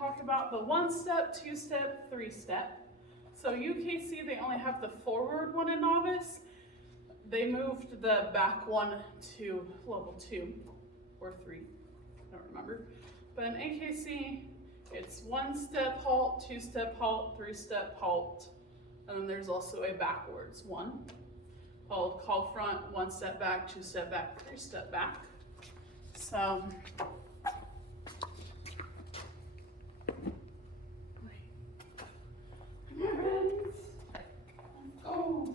talk about the 1-step, 2-step, 3-step. So UKC, they only have the forward one in novice. They moved the back one to level 2 or 3, I don't remember. But in AKC, it's 1-step halt, 2-step halt, 3-step halt, and then there's also a backwards one. Call front, 1-step back, 2-step back, 3-step back. So, oh.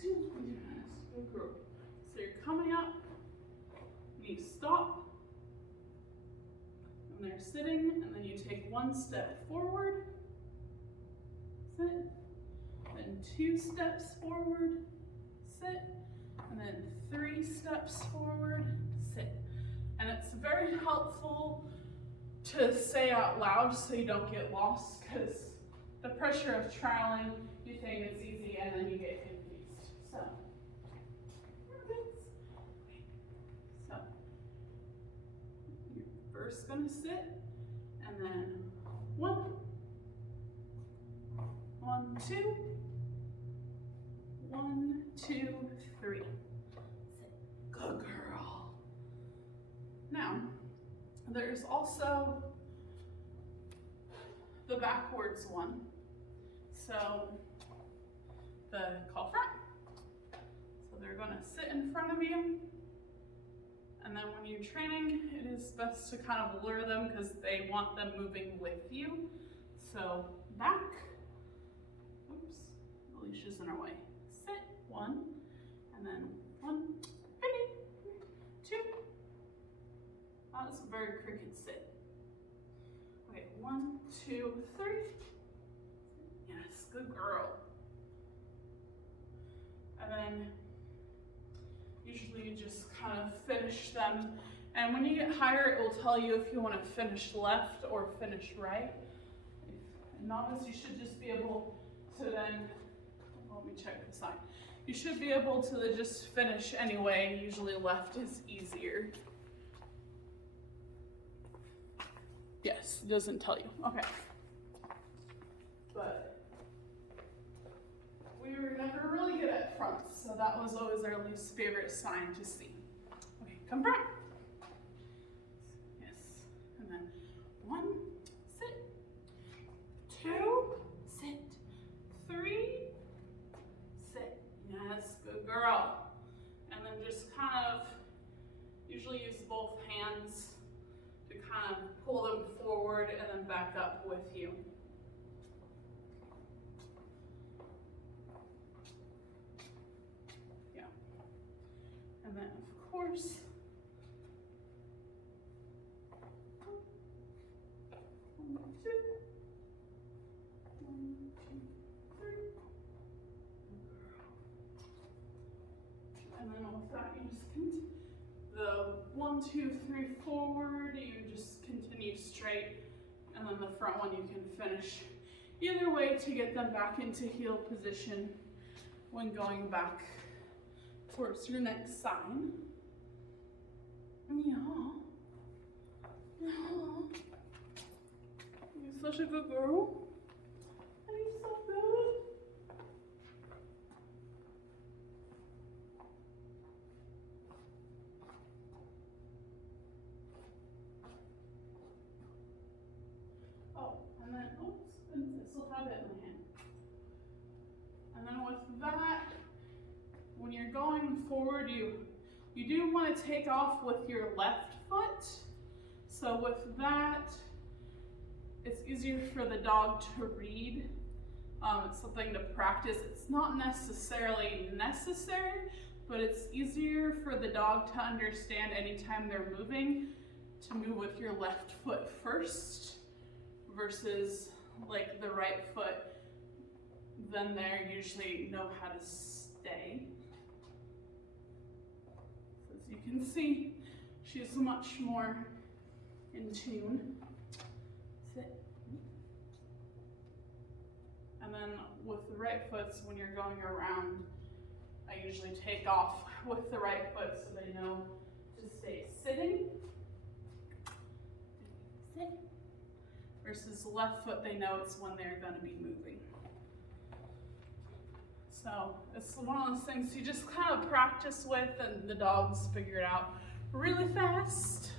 Good girl. So you're coming up, you stop, and they're sitting, and then you take 1 step forward, sit, then 2 steps forward, sit, and then 3 steps forward, sit. And it's very helpful to say out loud so you don't get lost, because the pressure of trialing, you think it's easy and then you get confused. So you're first gonna sit, and then 1, 1, 2, 1, 2, 3. Sit. Good girl. Now, there's also the backwards one. So the call front. So they're gonna sit in front of you. And then when you're training, it is best to kind of lure them because they want them moving with you. So back, oops, Alicia's in our way. Sit, 1, and then 1, 2. That's a very cricket sit. Okay, 1, 2, 3. Yes, good girl. And then usually you just kind of finish them. And when you get higher, it will tell you if you want to finish left or finish right. In novice, you should just be able to then, let me check the sign. You should be able to just finish anyway. Usually left is easier. Yes, it doesn't tell you. Okay. But we were never really good at fronts, so that was always our least favorite sign to see. Okay, come back. Yes. And then 1, sit. 2, sit. 3, sit. Yes, good girl. And then just kind of usually use both hands to kind of pull them forward and then back up with you. Yeah. And then of course, 1, 2, 1, 2, 3. And then with that, you just continue. The 1, 2, 3 forward, you just continue straight, and then the front one you can finish either way to get them back into heel position when going back towards your next sign. Yeah. You're such a good girl. You're so good. And then, oops, I still have it in my hand. And then with that, when you're going forward, you do want to take off with your left foot. So with that, it's easier for the dog to read. It's something to practice. It's not necessarily necessary, but it's easier for the dog to understand anytime they're moving to move with your left foot first versus like the right foot. Then they usually know how to stay. So as you can see, she's much more in tune. Sit. And then with the right foot, when you're going around, I usually take off with the right foot so they know to to stay sitting. Sit. Versus the left foot, they know it's when they're going to be moving. So it's one of those things you just kind of practice with and the dogs figure it out really fast.